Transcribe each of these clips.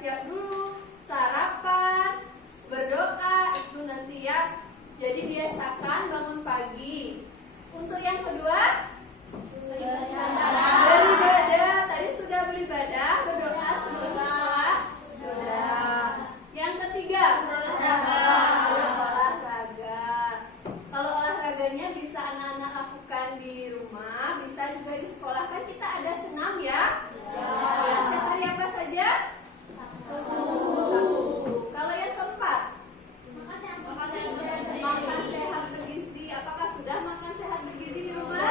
siap-siap dulu, sarapan, berdoa itu nanti ya. Jadi biasakan bangun pagi. Untuk yang kedua, beribadah. Tadi sudah beribadah, berdoa sebelum sekolah sudah. Yang ketiga, olahraga. Kalau olahraganya bisa anak-anak lakukan di rumah, bisa juga di sekolah. Kan kita ada senam ya. Setiap hari apa saja? Sabtu. Kalau yang keempat, makan sehat bergizi. Apakah sudah makan sehat bergizi di rumah?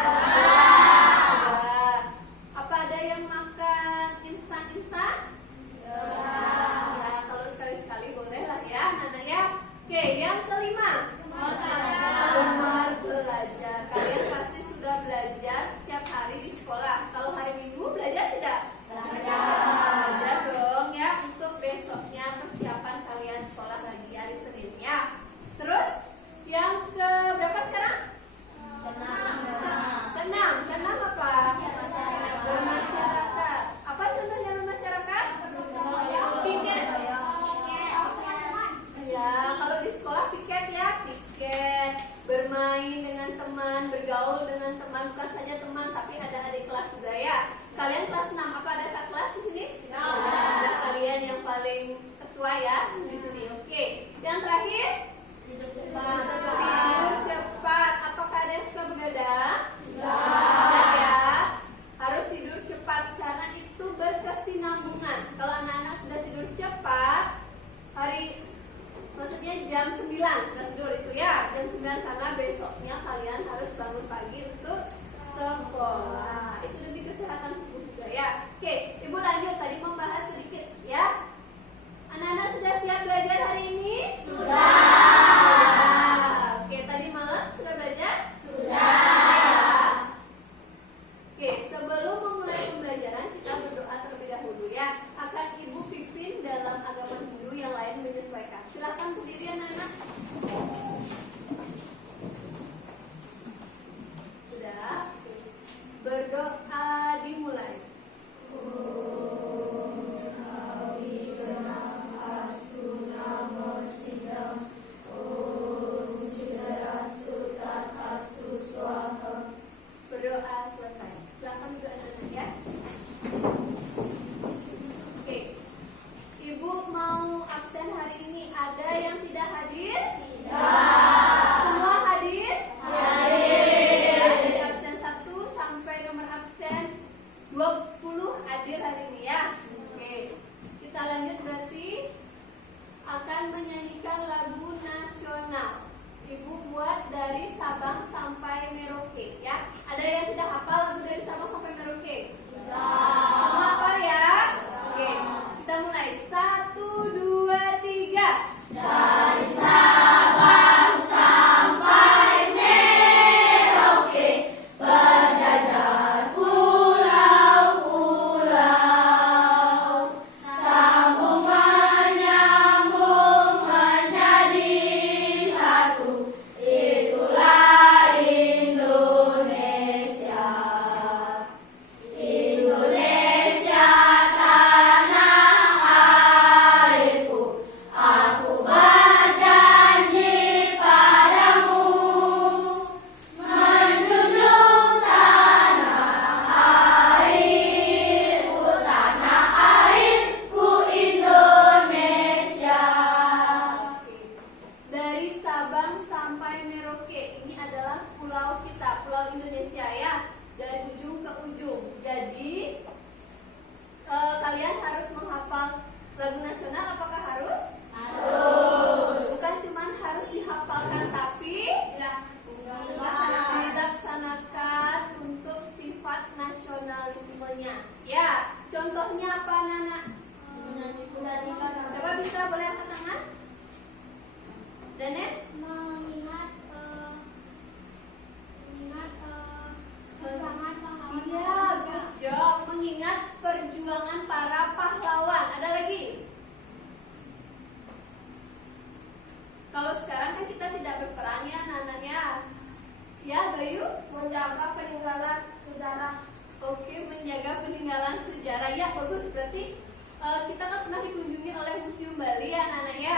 Sudah. Apa ada yang makan instan-instan? Ya, kalau sekali-sekali boleh lah ya, anak ya. Oke, yang kelima, gemar belajar. Kalian pasti sudah belajar setiap hari di sekolah. Kalau hari Minggu belajar tidak? Belajar dong ya, untuk besoknya persiapan kalian sekolah lagi hari Senin ya. Terus yang ke berapa sekarang? Keenam apa? Bermasyarakat. Apa contohnya bermasyarakat? Piket. Ya, kalau di sekolah piket ya, piket. Bermain dengan teman, bergaul dengan teman, bukan saja teman tapi ada adik kelas juga ya. Kalian kelas 6, apa ada kak kelas di sini? Ada kalian yang paling ketua ya di sini. Oke. Yang terakhir, tidur cepat. Apakah ada yang suka begadang? Tidak ya. Harus tidur cepat karena itu berkesinambungan. Kalau anak-anak sudah tidur cepat, maksudnya jam 9 sudah tidur itu ya, jam 9 karena besoknya kalian harus bangun pagi untuk sekolah. Itu demi kesehatan tubuh juga ya. Oke, Ibu lanjut tadi membahas sedikit ya. Anak-anak sudah siap belajar hari ini? Sudah. Oke, tadi malam sudah belajar? Sudah. Oke, sebelum memulai pembelajaran kita berdoa terlebih dahulu ya. Akan Ibu pimpin dalam agama Hindu yang lain menyesuaikan. Silakan berdiri anak-anak. Sudah. Berdoa dimulai. Berdoa selesai. Silakan juga anak-anak ya. Oke. Ibu mau absen hari ini. Ada yang tidak hadir? Tidak. Semua hadir? Hadir. Dari absen 1 sampai nomor absen 20 hadir hari ini ya. Oke. Kita lanjut berarti akan menyanyikan lagu nasional. Ibu buat dari Sabang sampai Merauke ya. Ada yang tidak hafal lagu dari Sabang sampai Merauke? Semua hafal ya? Oke. Kita mulai. 1, 2, 3. Dari Sabang sampai Merauke, berjajar pulau-pulau, sambung menyambung menjadi satu. Itulah Indonesia. Indonesia Museum Bali ya anak-anak ya.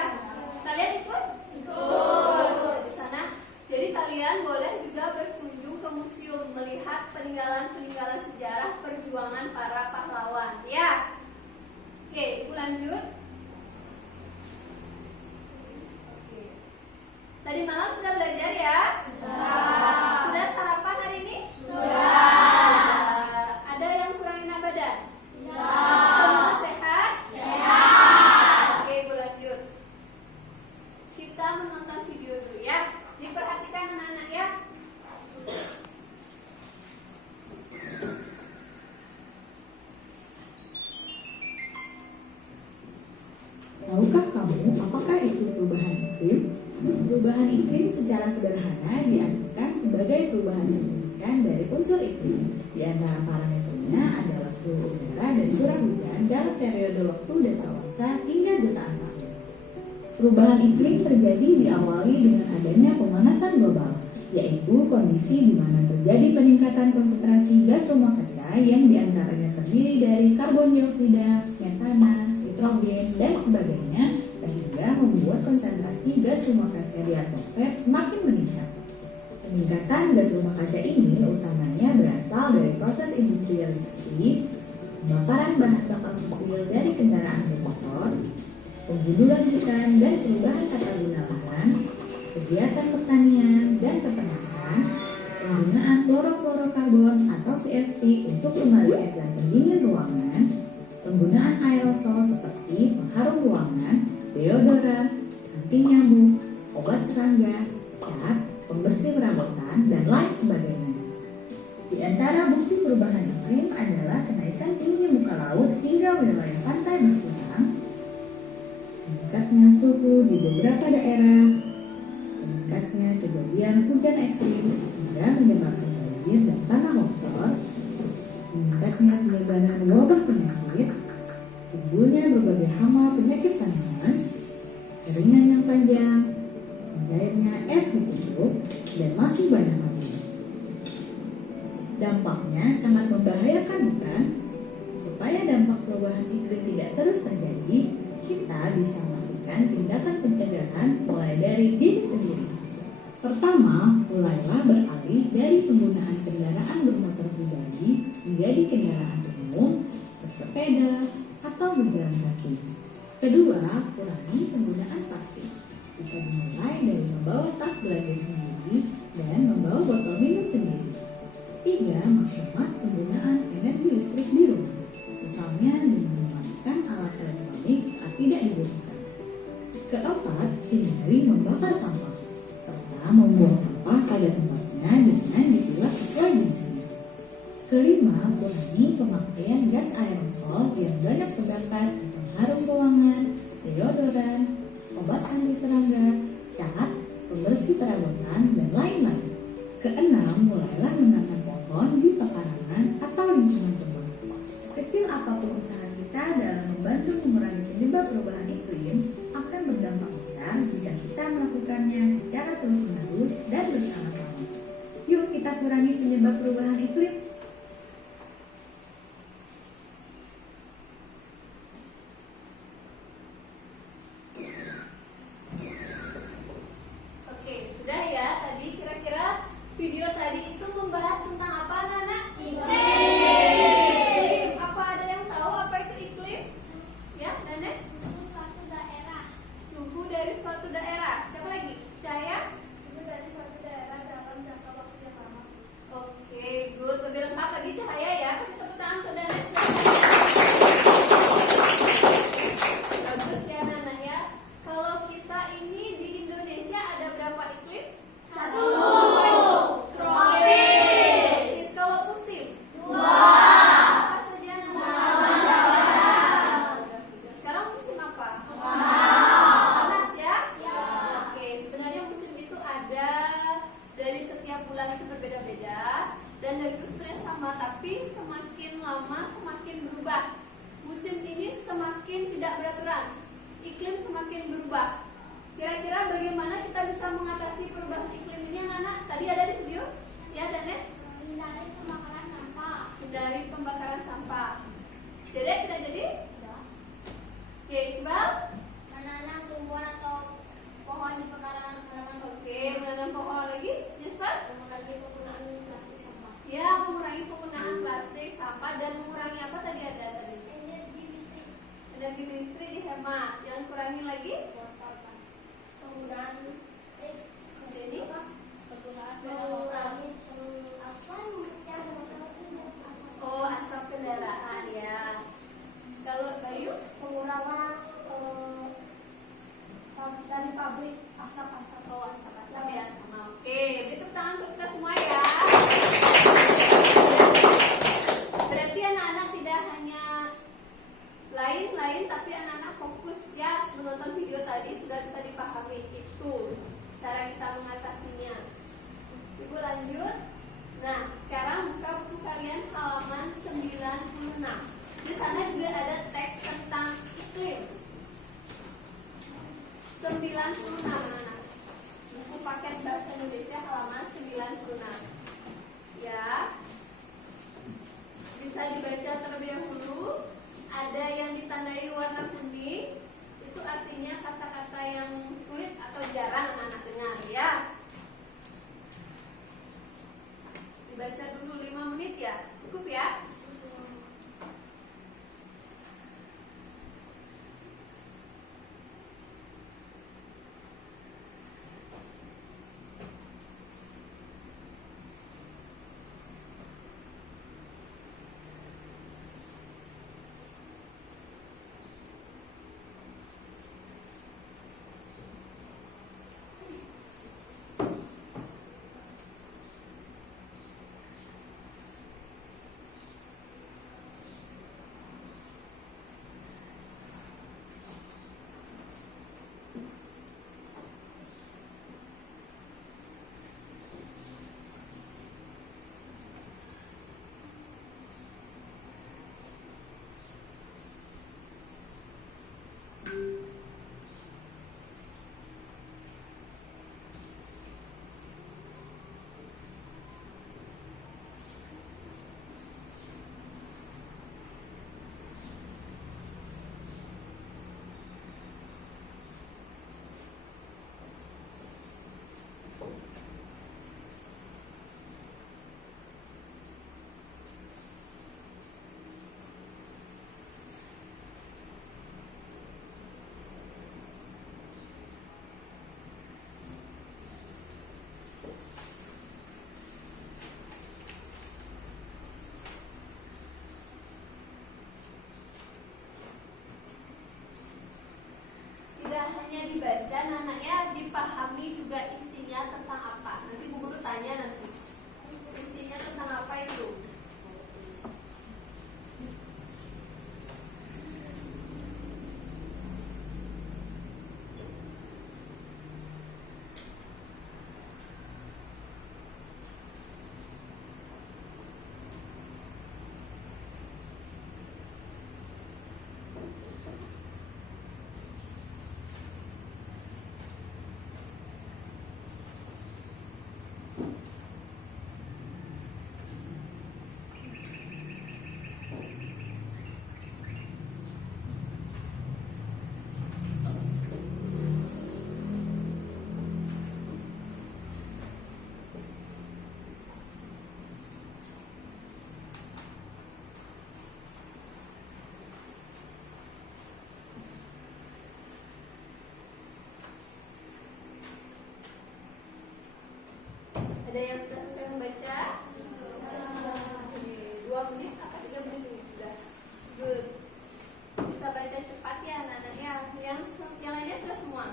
Kalian ikut? Ikut di sana. Jadi kalian boleh juga berkunjung ke museum melihat peninggalan-peninggalan sejarah perjuangan para pahlawan ya. Oke, Ibu lanjut. Tadi malam sudah belajar ya? Sudah sarapan hari ini? Sudah. Ada yang kurang enak badan? Semua sehat? Oke, Ibu lanjut. Kita menonton video dulu ya. Diperhatikan anak-anak ya. Tahukah kamu apakah itu perubahan iklim? Perubahan iklim secara sederhana diartikan sebagai perubahan signifikan dari unsur iklim. Di antara parameternya adalah suhu udara dan curah hujan dalam periode waktu dasawarsa hingga jutaan tahun. Perubahan iklim terjadi diawali dengan adanya pemanasan global, yaitu kondisi di mana terjadi peningkatan konsentrasi gas rumah kaca yang diantaranya terdiri dari karbon dioksida, metana, nitrogen, dan sebagainya, sehingga membuat konsentrasi gas rumah kaca di atmosfer semakin meningkat. Peningkatan gas rumah kaca ini utamanya berasal dari proses industrialisasi, pembakaran bahan bakar fosil dari kendaraan bermotor, penggundulan hutan dan perubahan tata guna lahan, kegiatan pertanian dan peternakan, penggunaan klorofluorokarbon atau CFC untuk pembalikes dan pendingin ruangan, penggunaan aerosol seperti pengharum ruangan, deodoran, anti nyamuk, obat serangga, cat, pembersih perabotan, dan lain sebagainya. Di antara bukti perubahan iklim adalah kenaikan tinggi muka laut hingga wilayah pantai berkurang, meningkatnya suhu di beberapa daerah, meningkatnya kejadian hujan ekstrim hingga menyebabkan banjir dan tanah longsor, meningkatnya penyebaran wabah penyakit, timbulnya berbagai hama penyakit tanaman, keringan yang panjang, mencairnya es di kutub, dan masih banyak lagi. Dampaknya sangat membahayakan bukan? Supaya dampak perubahan iklim tidak terus terjadi, kita bisa melakukan tindakan pencegahan mulai dari diri sendiri. Pertama, mulailah beralih dari penggunaan kendaraan bermotor pribadi menjadi kendaraan umum, bersepeda, atau berjalan kaki. Kedua, kurangi penggunaan plastik. Bisa dimulai dari membawa tas belanja sendiri dan membawa botol minum sendiri. Tiga, menghemat penggunaan energi listrik di rumah. Misalnya dengan mematikan alat elektronik saat tidak dibutuhkan. Keempat, hindari membakar sampah serta membuang sampah pada tempatnya dengan dipilah sesuai jenisnya. Kelima, kurangi pemakaian gas aerosol yang banyak terbakar di pengharum ruangan, deodoran, obat anti serangga, cat, pembersih perabotan, dan lain-lain. Keenam, mulailah menanam pohon di pekarangan atau lingkungan rumah. Kecil apapun usaha kita dalam membantu mengurangi penyebab perubahan iklim akan berdampak besar jika kita melakukannya secara terus-menerus dan bersama-sama. Yuk kita kurangi penyebab perubahan iklim. Oke, sudah ya. Tadi kira-kira video tadi itu membahas tentang apa, anak-anak? Iklim. Apa ada yang tahu apa itu iklim? Ya, Danes? Suhu suatu daerah. Suhu dari suatu daerah. Siapa lagi? Cahaya? Suhu dari suatu daerah dalam jangka waktu yang lama. Oke, good. Lebih lengkap lagi Cahaya ya. Kasih tepuk tangan untuk Danes. Bagus ya, anak-anak ya. Kalau kita ini di Indonesia ada berapa iklim? 1. Tropis. Kalau musim? 2. Apa saja, anak-anak? Sekarang musim apa? Panas ya? Oke, sebenarnya musim itu ada dari setiap bulan itu berbeda-beda dan dari itu sebenarnya sama, tapi semakin lama semakin berubah. Musim ini semakin tidak beraturan, iklim semakin berubah. Kira-kira bagaimana kita bisa mengatasi perubahan iklim ini, anak-anak? Tadi ada di video ya, Danes? Hindari pembakaran sampah. Dari pembakaran sampah. Jadi tidak jadi? Oke, Iqbal? Dan pokok lagi, Jasper? Mengurangi penggunaan plastik sampah. Ya, mengurangi penggunaan plastik, sampah, dan mengurangi apa tadi ada tadi? Energi listrik. Energi listrik dihemat. Yang kurangi lagi? Botol plastik. Penggunaan Jadi, mengurangi oh asap kendaraan ya. Kalau Bayu? pengurangan dari pabrik Asap-asap, oh asap-asap ya sama. Oke, beri tepuk tangan untuk kita semua ya. Berarti anak-anak tidak hanya lain-lain, tapi anak-anak fokus ya menonton video tadi sudah bisa dipahami itu cara kita mengatasinya. Ibu lanjut. Nah, sekarang buka buku kalian halaman 96. Di sana juga ada teks tentang iklim. 96 anak. Buku paket bahasa Indonesia halaman 96. Ya. Bisa dibaca terlebih dahulu. Ada yang ditandai warna kuning. Itu artinya kata-kata yang sulit atau jarang anak dengar ya. Dibaca dulu 5 menit ya. Cukup ya? Tidak hanya dibaca, anaknya dipahami juga isinya tentang apa. Nanti Bu Guru tanya nanti. Isinya tentang apa itu? Ada yang sudah selesai membaca? 2 menit apa 3 menit ini sudah? Good. Bisa baca cepat ya anak-anaknya. Yang lainnya sudah semua?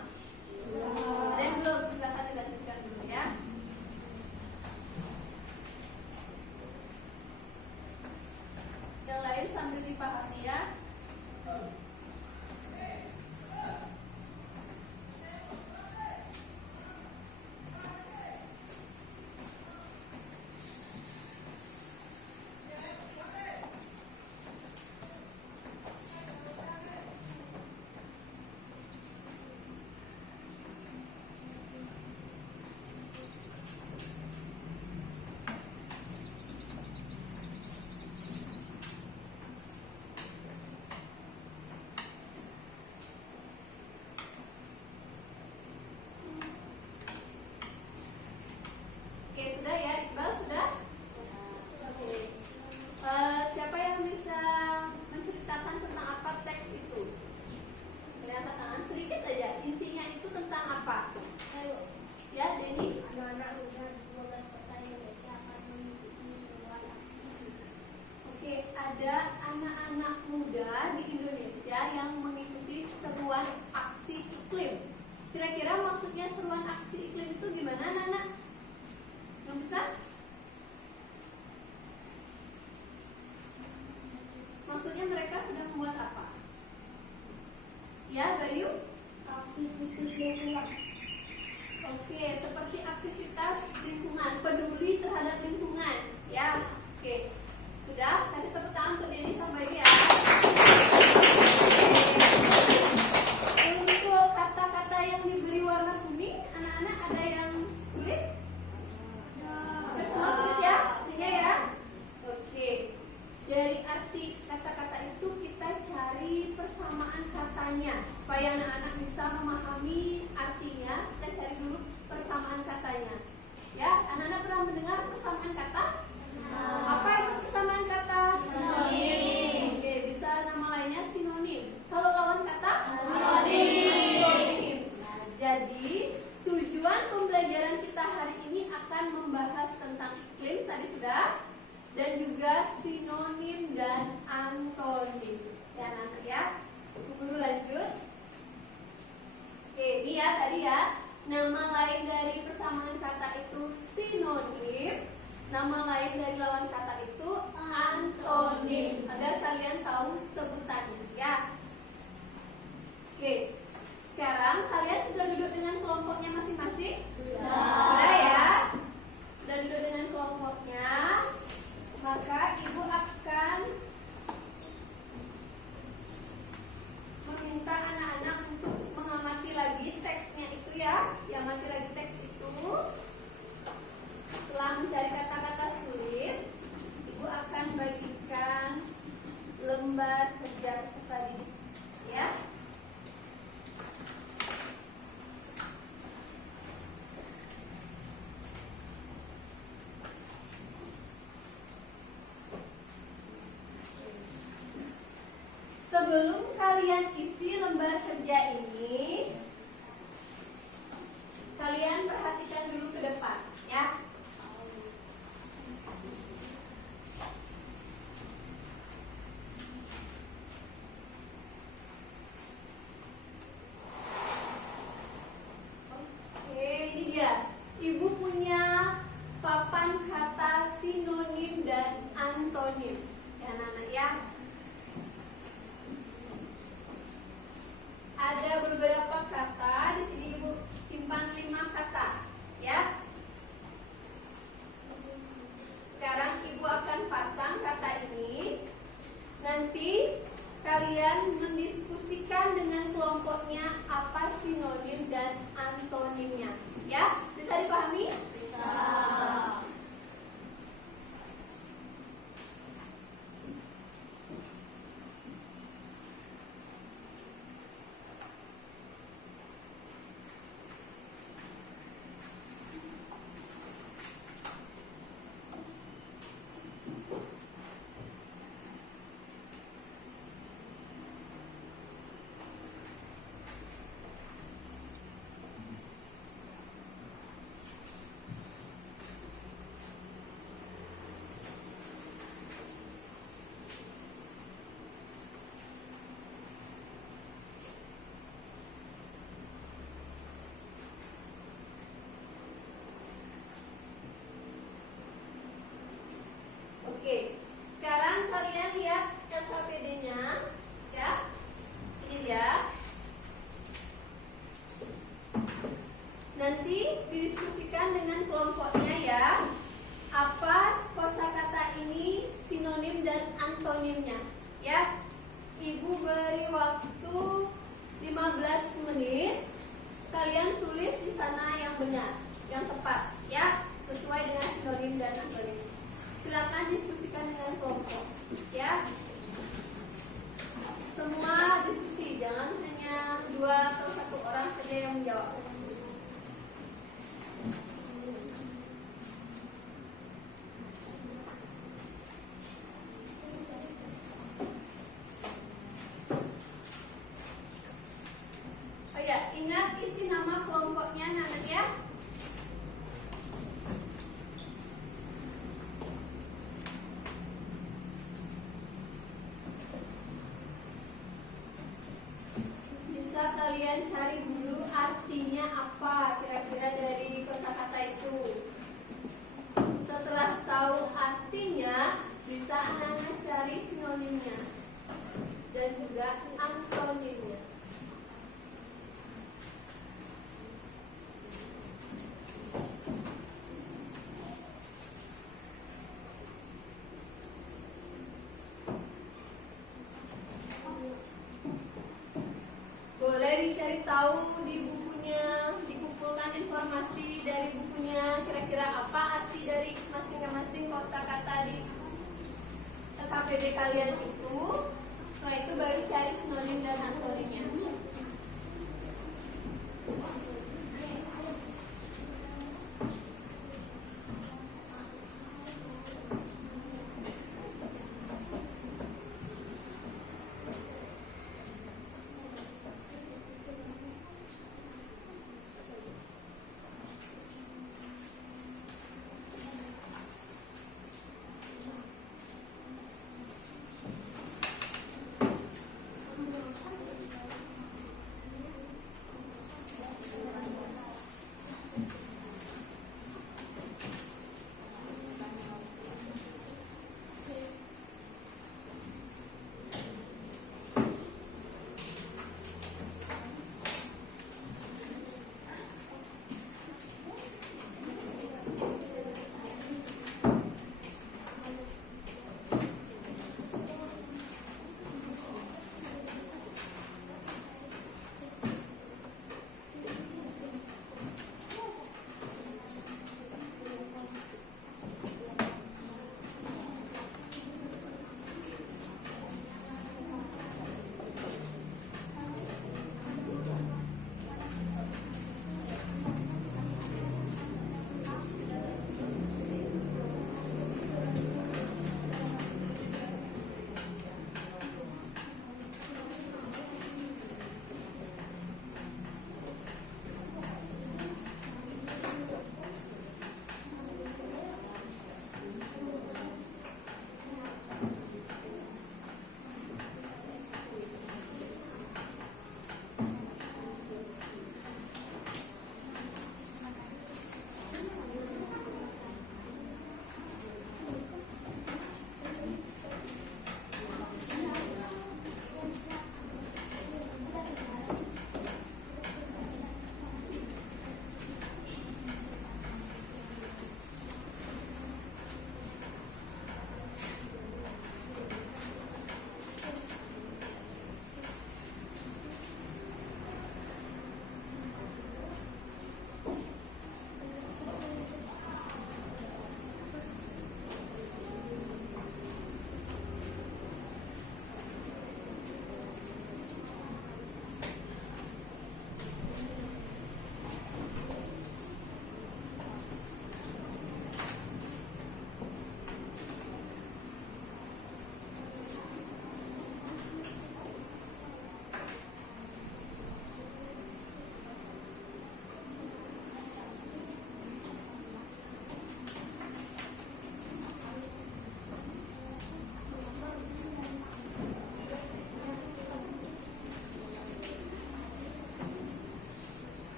Ada yang belum? Silakan dilanjutkan dulu ya. Yang lain sambil dipahami ya. Maksudnya mereka sedang membuat apa? Ya, Bayu? Aktivitas lingkungan. Oke, seperti aktivitas lingkungan, peduli terhadap lingkungan. Ya, oke. Sudah, kasih tepuk tangan untuk Denny sama Bayu ya. Untuk kata-kata yang diberi warna kuning, anak-anak ada yang sulit? Hampir semua sulit ya, artinya ya. Oke. Dari arti kata-kata itu kita cari persamaan katanya supaya anak-anak bisa memahami artinya. Kita cari dulu persamaan katanya. Ya, anak-anak pernah mendengar persamaan kata? Apa itu persamaan kata? Sinonim. Oke, bisa nama lainnya sinonim. Kalau lawan kata? Antonim. Jadi, tujuan pembelajaran kita hari ini akan membahas tentang iklim tadi sudah, dan juga sinonim dan antonim. Ya, anak-anak ya. Guru lanjut. Oke, ini ya tadi ya. Nama lain dari persamaan kata itu sinonim. Nama lain dari lawan kata itu antonim. Agar kalian tahu sebutannya ya. Oke. Sekarang kalian sudah duduk dengan kelompoknya masing-masing? Sudah ya. Sudah duduk dengan kelompoknya. Maka ibu akan meminta anak-anak untuk mengamati lagi teksnya itu ya. Amati lagi teks itu. Setelah mencari kata-kata sulit, ibu akan bagikan lembar kerja peserta didik ya. Sebelum kalian isi lembar kerja ini, kalian perhatikan dulu ke depan ya. Oke, ini dia. Ibu punya papan kata sinonim dan antonim ya, anak-anak ya. Ada beberapa kata di sini, ibu simpan 5 kata ya. Sekarang ibu akan pasang kata ini. Nanti kalian mendiskusikan dengan kelompoknya apa sinonim dan antonimnya ya. Bisa dipahami? Bisa. Oke, sekarang kalian lihat LKPD-nya ya. Ini dia. Nanti didiskusikan dengan kelompoknya ya. Apa kosakata ini sinonim dan antonimnya ya. Ibu beri waktu 15 menit. Kalian tulis di sana yang benar, yang tepat ya, sesuai dengan sinonim dan antonim. Silakan diskusikan dengan kelompok ya. Semua diskusi, jangan hanya 2 atau 1 orang saja yang menjawab. Oh ya, ingat isi nama kelompoknya anak ya. Kalian cari dulu artinya apa kira-kira dari kosakata itu. Setelah tahu artinya, bisa anak-anak cari sinonimnya. dan juga antonimnya. Boleh dicari tahu di bukunya, dikumpulkan informasi dari bukunya, kira-kira apa arti dari masing-masing kosakata di KPD kalian itu. Setelah itu baru cari sinonim dan antonimnya.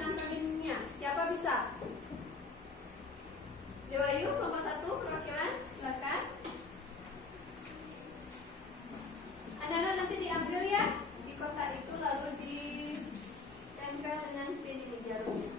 antonimnya. Siapa bisa? Dewayu, kelompok 1, perwakilan, silakan. Anak-anak nanti diambil ya di kotak itu, lalu ditempel dengan pin ini jarumnya.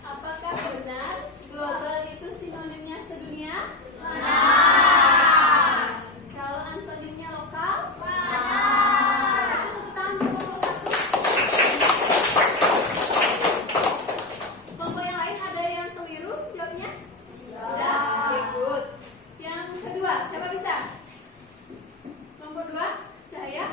Apakah benar global itu sinonimnya sedunia? Benar. Kalau antonimnya lokal? Benar. Kasih tepuk tangan untuk kelompok 1. Kelompok yang lain ada yang keliru jawabnya? Tidak. Oke, good. Yang kedua, siapa bisa? Kelompok 2, Cahaya.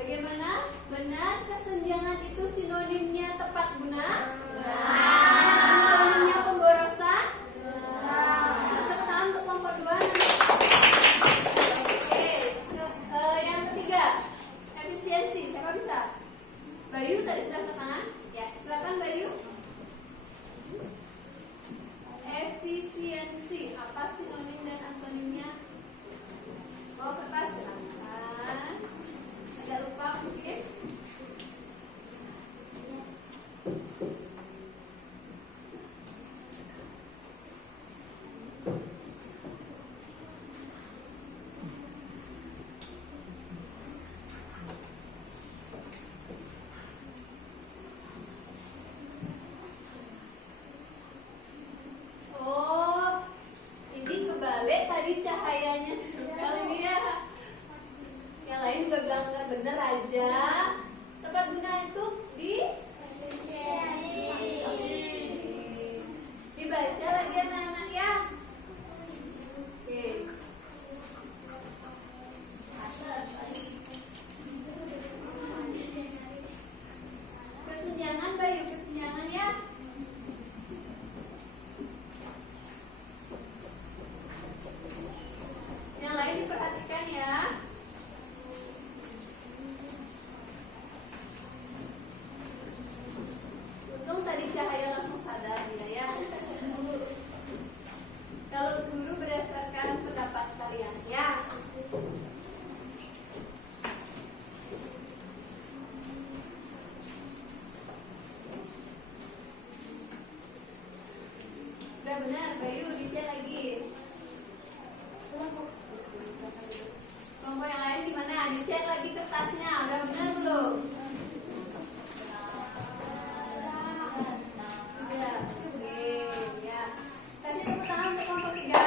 Bagaimana? Benar kesenjangan itu sinonimnya tepat guna? Sinonimnya pemborosan? Tepuk tangan untuk kelompok 2. Oke. Yang ketiga, efisiensi. Siapa bisa? Bayu tadi sudah angkat tangan. Ya, silakan Bayu. Efisiensi. Apa sinonim dan antonimnya? Bawa kertas, silakan. Tidak lupa mungkin. Oh, ini kebalik tadi cahayanya. Kali ini ya. Yang lain juga bilang benar aja. Tepat guna itu dibaca lagi anak-anak ya. Oke. Kesenjangan Bayu, kesenjangan ya. Yang lain diperhatikan ya. Untung tadi Cahaya langsung sadar ya. Kalau guru berdasarkan pendapat kalian ya. Udah benar, Bayu dicek lagi. Kelompok yang lain gimana? Dicek lagi kertasnya, udah benar belum? Sudah. Oke, ya. Kasih tepuk tangan untuk kelompok 3.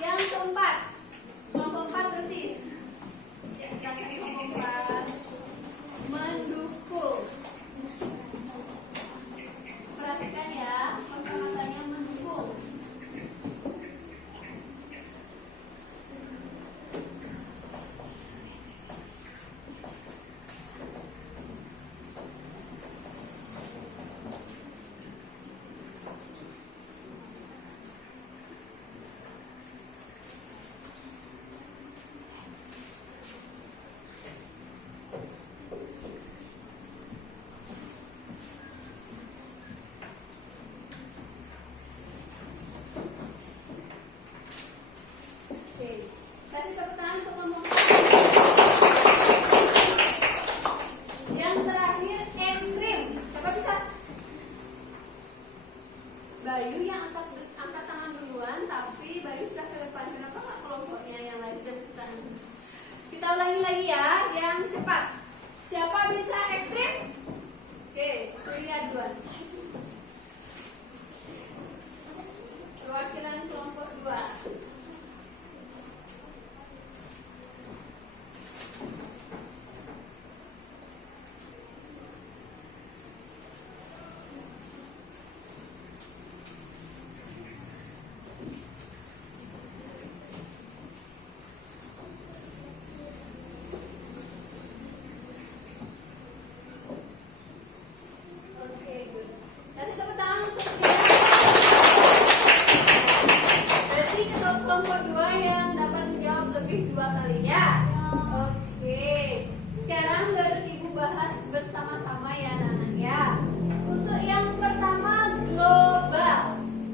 Yang keempat, kelompok 4 berarti. Ya, silakan kelompok 4. Mendukung. lagi ya, yang cepat. Siapa bisa ekstrim? Oke, lihat dua. Perwakilan kelompok 2. Oke, good. Kasih tepuk tangan untuk dia. Berarti kelompok 2 yang dapat menjawab lebih 2 kali ya. Oke. Sekarang baru Ibu bahas bersama-sama ya anak-anak ya. Untuk yang pertama global.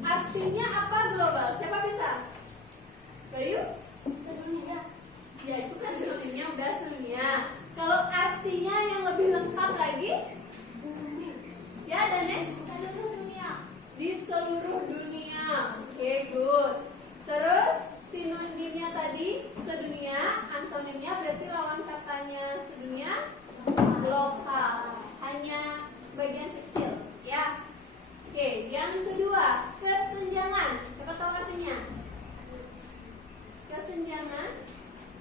Artinya apa global? Siapa bisa? Bayu? Sedunia. Ya itu kan sinonimnya udah sedunia. Kalau artinya yang lebih lengkap lagi? Ya, dan next? Seluruh dunia. Di seluruh dunia. Oke, good. Terus sinonimnya tadi sedunia, antonimnya berarti lawan katanya sedunia lokal. Hanya sebagian kecil, ya. Oke, yang kedua, kesenjangan. Siapa tahu artinya? Kesenjangan.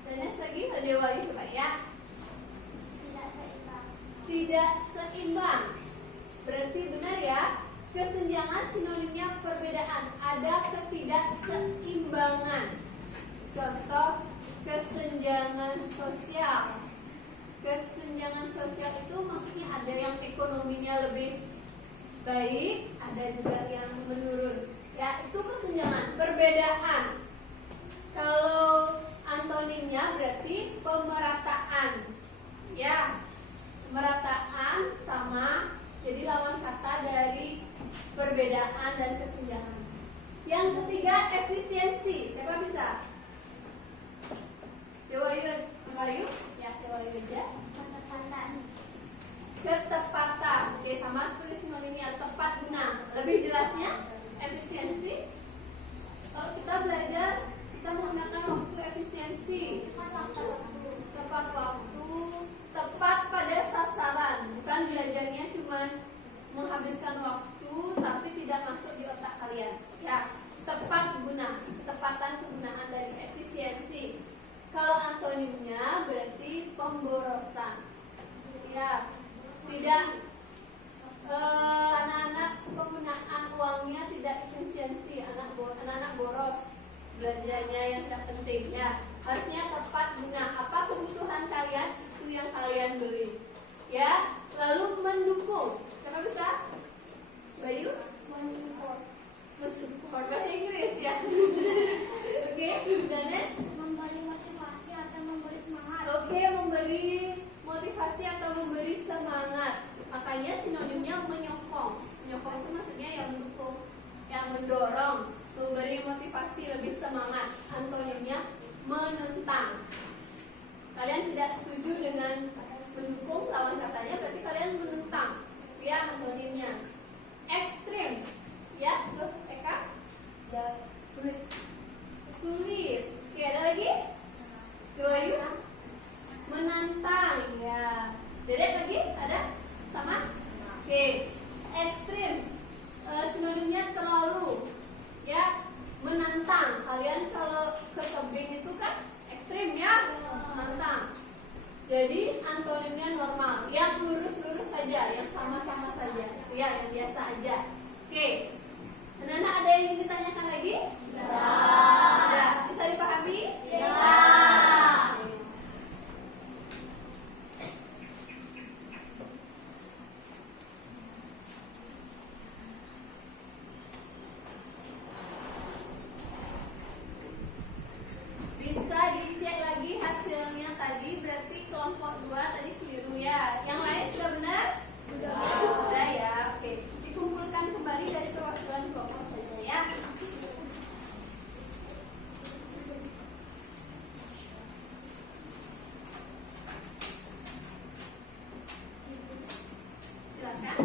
Dan next lagi, Dewa coba ya. Tidak seimbang. Tidak seimbang. Berarti benar ya, kesenjangan sinonimnya perbedaan, ada ketidakseimbangan. Contoh, kesenjangan sosial. Kesenjangan sosial itu maksudnya ada yang ekonominya lebih baik, ada juga yang menurun. Ya, itu kesenjangan, perbedaan. Kalau antonimnya berarti pemerataan. Ya, pemerataan sama. Jadi lawan kata dari perbedaan dan kesenjangan. Yang ketiga, efisiensi. Siapa bisa? Dewa Ayu? Ya, Dewa aja. Ketepatan. Ketepatan. Oke, sama seperti sinonimnya tepat guna. Lebih jelasnya, efisiensi. Kalau kita belajar, kita menggunakan waktu efisiensi. Tepat waktu, tepat pada sasaran. Bukan belajarnya cuma menghabiskan waktu tapi tidak masuk di otak kalian. Ya, tepat guna, ketepatan kegunaan dari efisiensi. Kalau antonimnya berarti pemborosan. Ya, tidak anak-anak penggunaan uangnya tidak efisiensi, anak-anak boros belanjanya yang tidak penting ya. Harusnya tepat guna. Apa kebutuhan kalian itu yang kalian beli. Ya, lalu mendukung. Siapa bisa? Bayu? Mensupport. Mensupport bahasa Inggris ya. Oke, Danes? Memberi motivasi atau memberi semangat. Oke, memberi motivasi atau memberi semangat. Makanya sinonimnya menyokong. Menyokong itu maksudnya yang mendukung, yang mendorong, memberi motivasi, lebih semangat. Antonimnya menentang. Kalian tidak setuju dengan mendukung, lawan katanya berarti kalian menentang. Ya, antonimnya ekstrim. Ya, tuh Eka. Ya. Sulit. Oke, ada lagi? Dua yuk. Menantang. Ya. Dedek lagi? Ada? Sama? Oke. Ekstrim. Sinonimnya terlalu. Ya. Menantang. Kalian kalau ke tebing itu kan ekstrim ya. Menantang. Jadi antonimnya normal. Yang lurus-lurus saja, yang sama-sama saja. Ya, yang biasa aja. Oke. Anak-anak ada yang ingin ditanyakan lagi? Ya. Bisa dipahami? Bisa. Bisa dicek lagi hasilnya tadi, berarti kelompok 2 tadi keliru ya. Yang lain sudah benar? Sudah ya. Oke. Dikumpulkan kembali dari perwakilan kelompok saja ya. Silakan.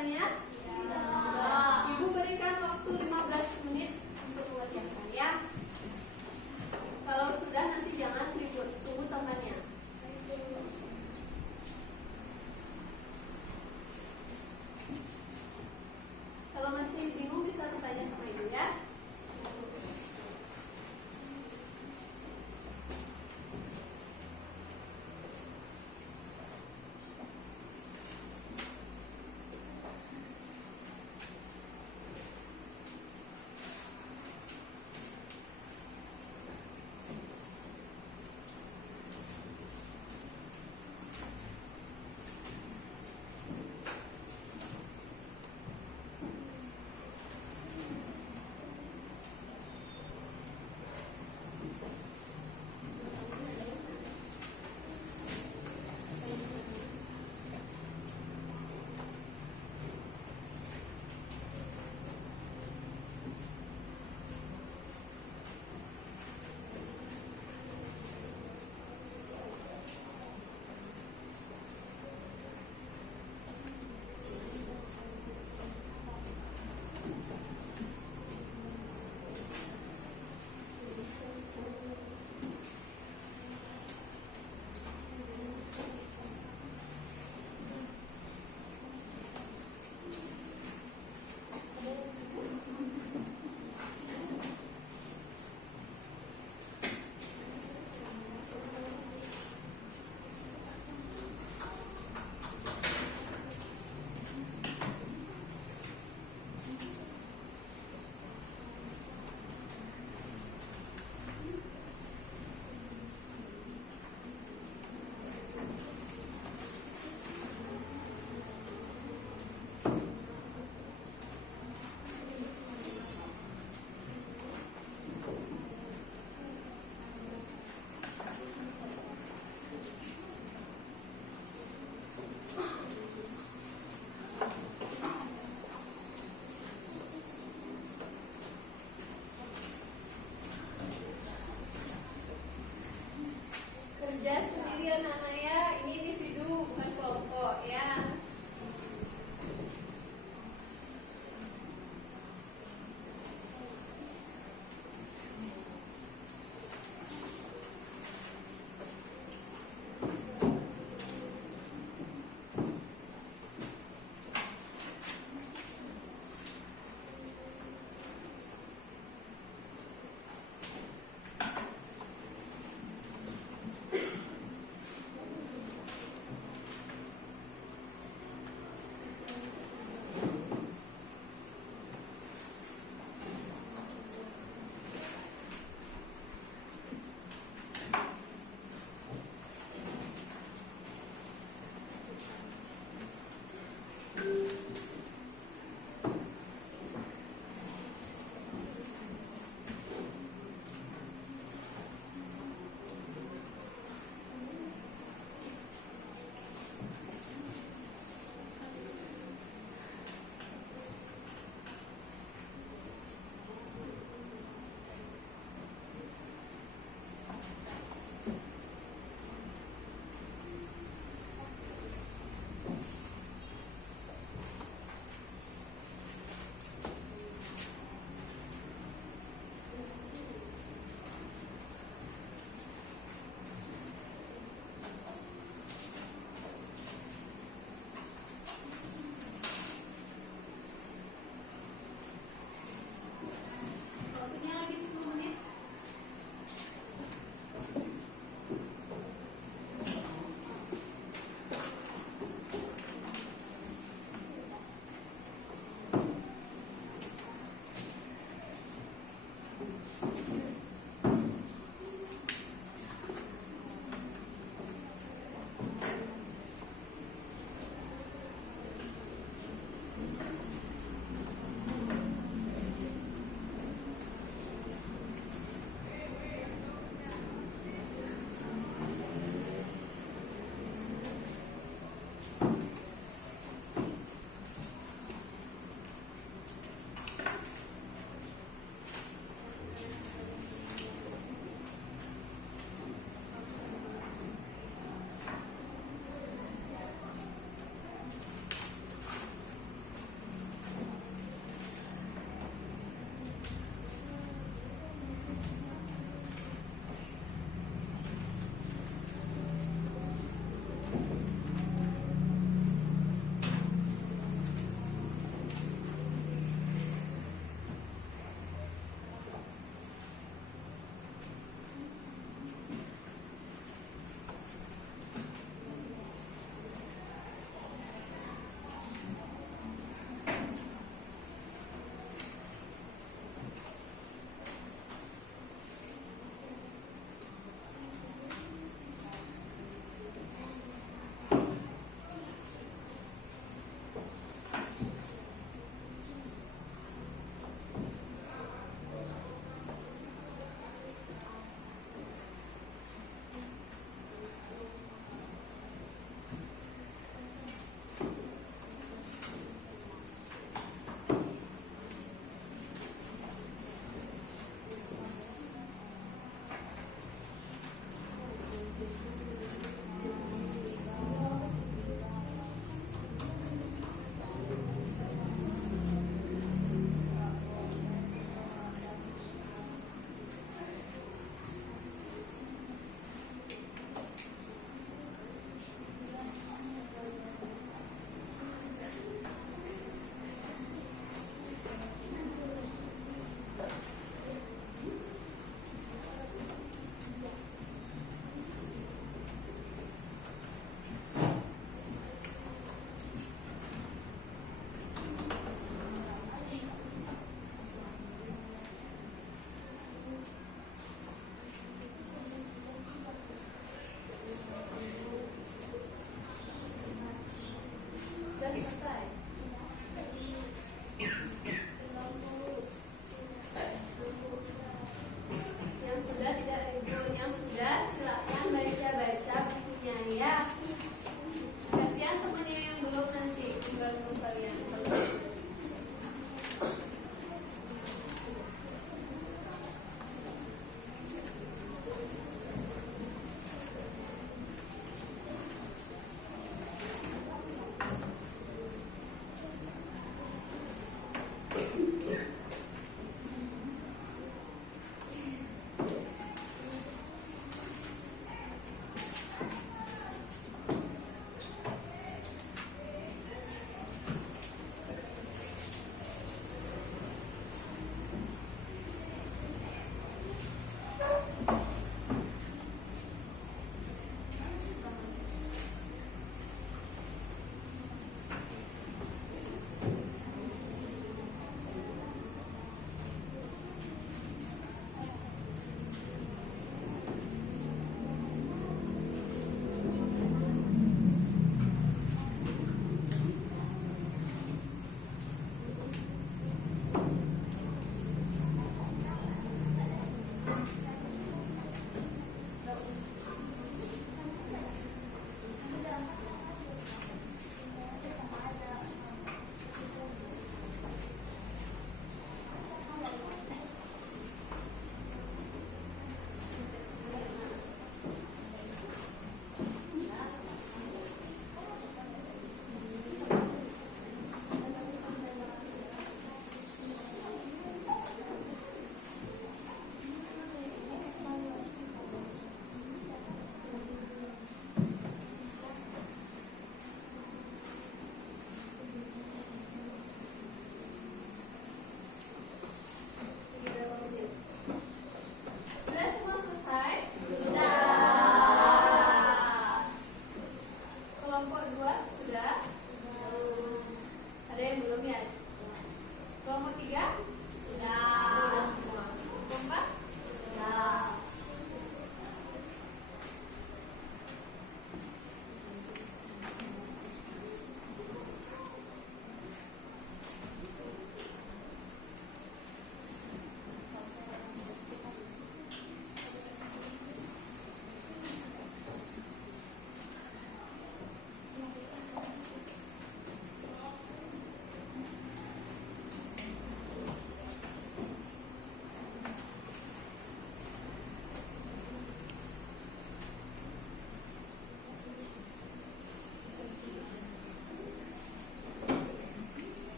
bertanya? Ibu berikan waktu 15 menit untuk mengerjakan ya. Kalau sudah nanti jangan ribut, tunggu temannya. Kalau masih bingung bisa bertanya sama ibu ya.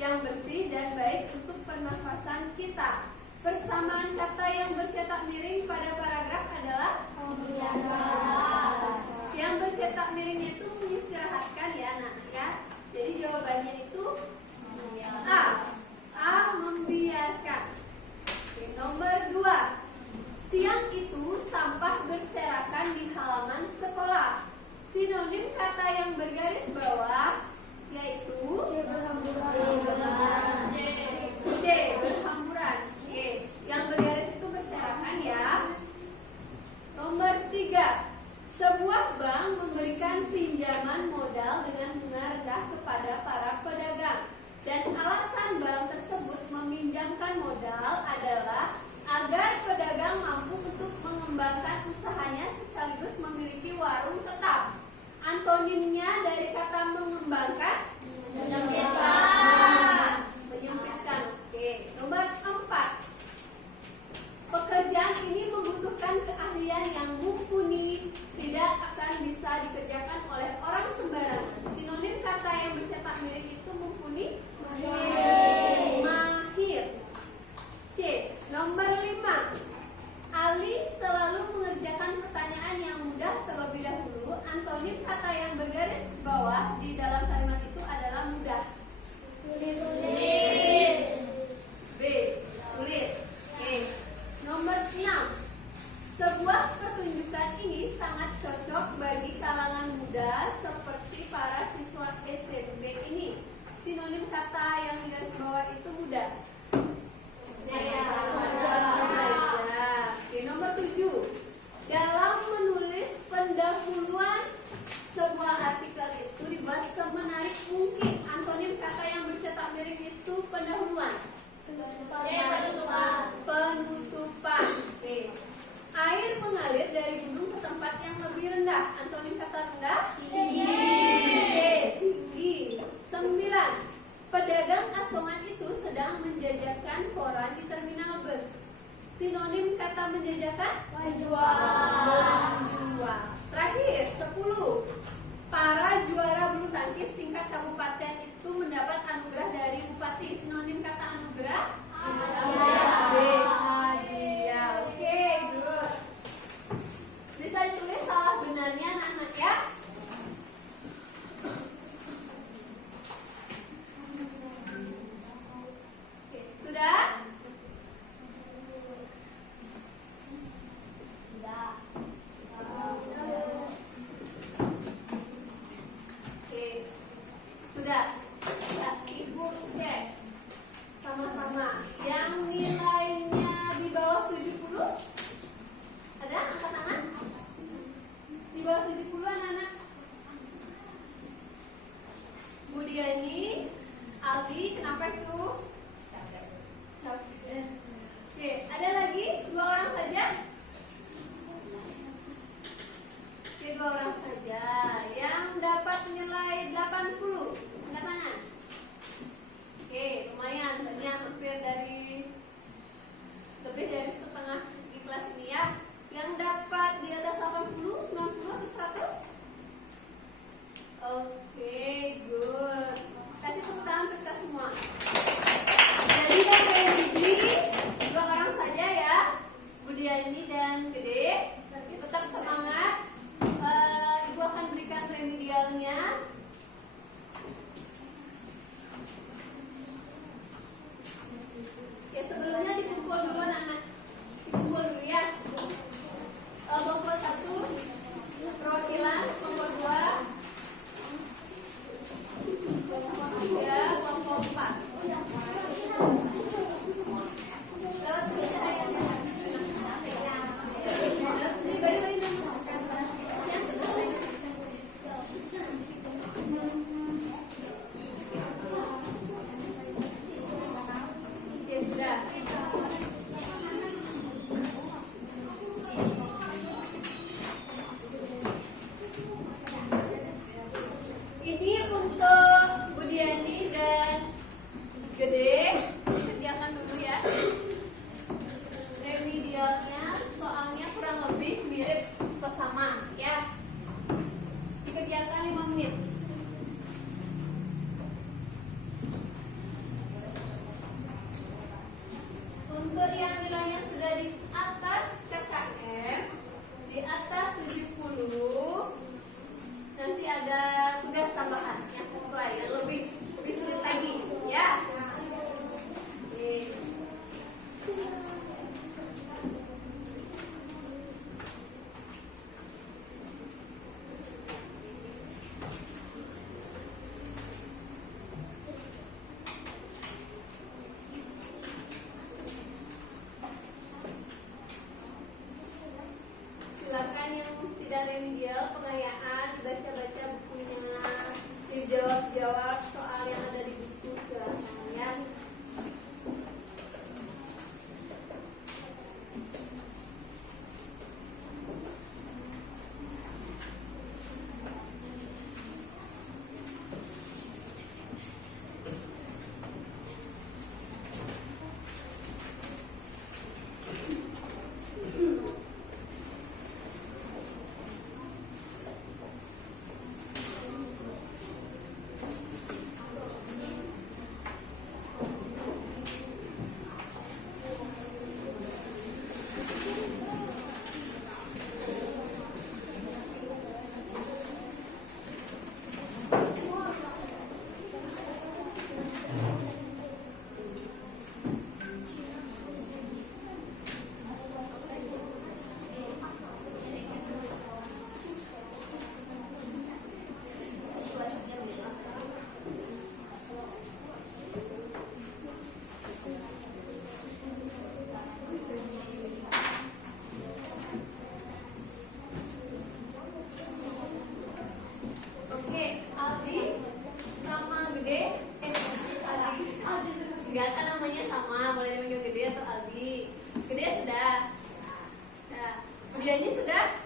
yang bersih dan baik untuk pernafasan kita. Persamaan kata yang bercetak miring pada paragraf adalah yang bercetak miringnya itu mengistirahatkan ya anak-anak ya. Jadi jawabannya itu A membiarkan. Oke, nomor 2. Siang itu sampah berserakan di halaman sekolah. Sinonim kata yang bergaris bawah yaitu C, berhamburan. Oke, yang bergaris itu berserakan ya. Nomor 3. Sebuah bank memberikan pinjaman modal dengan bunga rendah kepada para pedagang. Dan alasan bank tersebut meminjamkan modal adalah agar pedagang mampu untuk mengembangkan usahanya sekaligus memiliki warung tetap. Antonimnya dari kata mengembangkan? Menyempitkan. Oke, nomor 4. Pekerjaan ini membutuhkan keahlian yang mumpuni, tidak akan bisa dikerjakan oleh orang sembarangan. Sinonim kata yang bercetak miring itu mumpuni? Mahir. C. Nomor 5. Ali selalu mengerjakan pertanyaan yang mudah terlebih dahulu. Antonim kata yang bergaris bawah di dalam kalimat itu adalah mudah. B. Sulit. Oke. Nomor 6. Sebuah pertunjukan ini sangat cocok bagi kalangan muda seperti para siswa SMP ini. Sinonim kata yang digaris bawah itu muda. Oke, nomor 7. Dalam menulis pendahuluan sebuah artikel itu dibuat semenarik mungkin. Antonim kata yang bercetak miring itu pendahuluan. Penutupan. Oke. Air mengalir dari gunung ke tempat yang lebih rendah. Antonim kata rendah? Tinggi. 9. Pedagang asongan itu sedang menjajakan koran di terminal bus. Sinonim kata menjajakan? Menjual. Terakhir, 10. Para juara bulu tangkis tingkat kabupaten itu mendapat anugerah dari bupati. Sinonim kata anugerah? Hadiah. Oke, good. Bisa ditulis salah benarnya anak-anak ya. Oke, sudah? Oke, sudah. Ya, Ibu cek sama-sama. Yang nilainya di bawah 70? Ada angkat tangan? Di bawah 70 anak-anak? Budiani, Aldi, kenapa itu? Oke, ada lagi? 2 orang saja? Oke, 2 orang saja. Yang dapat nilai 80, angkat tangan. Oke, lumayan, banyak, hampir lebih dari setengah di kelas ini ya. Yang dapat di atas 80, 90 atau 100? Oke, good. Kasih tepuk tangan untuk kita semua. Jadi dan Redi 2 orang saja ya, Budiani dan Gede. Tetap semangat. Ibu akan berikan remedialnya. Ya, sebelumnya dikumpul dulu anak-anak. Dikumpul dulu ya. Kelompok 1 perwakilan, kelompok 2, kelompok 3, kelompok 4. Lewat sini saya. Lewat sini, bagi-bagi dulu. Oke, sudah. Ini untuk Budiani dan Gede, kerjakan dulu ya. Remedialnya, soalnya kurang lebih mirip atau sama ya. Dikerjakan 5 menit. Enggak, kan namanya sama, boleh dipanggil Gede atau Aldi. Gede sudah. Nah, Dianya sudah.